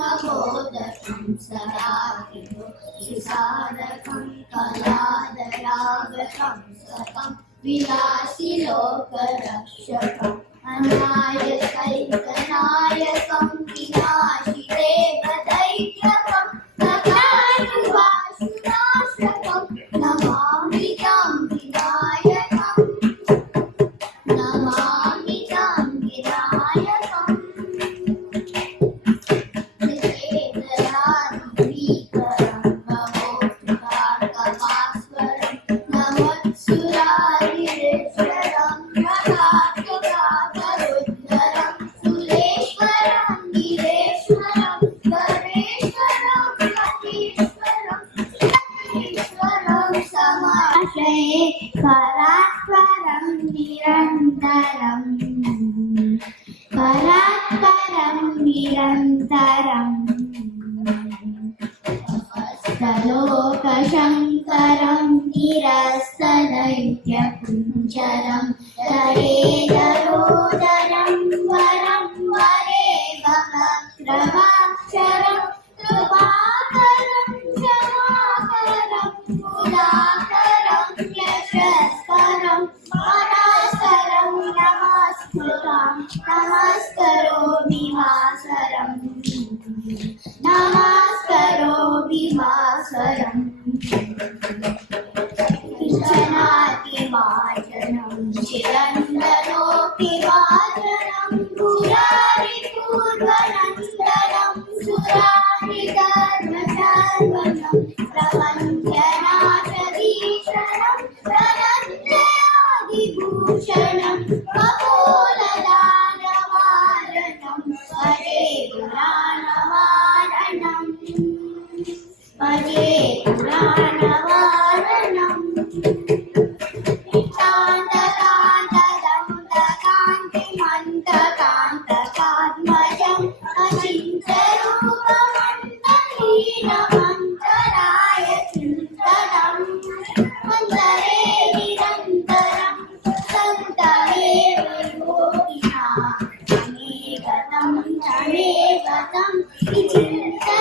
मुदाकरात्तबोधकं सदा विसारकं कलादरागकं सतं विलासिलोकरक्षकम् अनायकैकनायकं विनाशिदेवदैत्यकं नमानुवासुनाशकं नमामि तं विनायकम् नमामि तं विनायकम् परात्परं निरन्तरं परात्परं निरन्तरं समस्तलोकशङ्करं निरस्तदैत्यकुञ्जरं तरेदरोदरं वरं वरेवक्त्रमाक्षरं कृपाकरं क्षमाकरं मुदाकरं यशस्करं मनास्करं नमस्कृतं नमस्करोमि वासरम् नमस्करोमि वासरम् विजनातिवाचनं चिरन्दनोऽपि वाचनं पुरारिपूर्वनन्दनं सुरारिधर्मशर्वणं प्रवञ्चनाशदीशनं प्रणन्द्यादिभूषणं कपोलदानवारणं भजे पुराणवारणम् भजे पुराणवारणम् कान्तकान्तदन्तकान्तिमन्तकान्तकात्मजम् अचिन्तरूपमण्डलीनमन्तराय चिन्तनम् मन्तरे निरन्तरं सन्तमेव योगिना तमेव तं विचिन्तयामि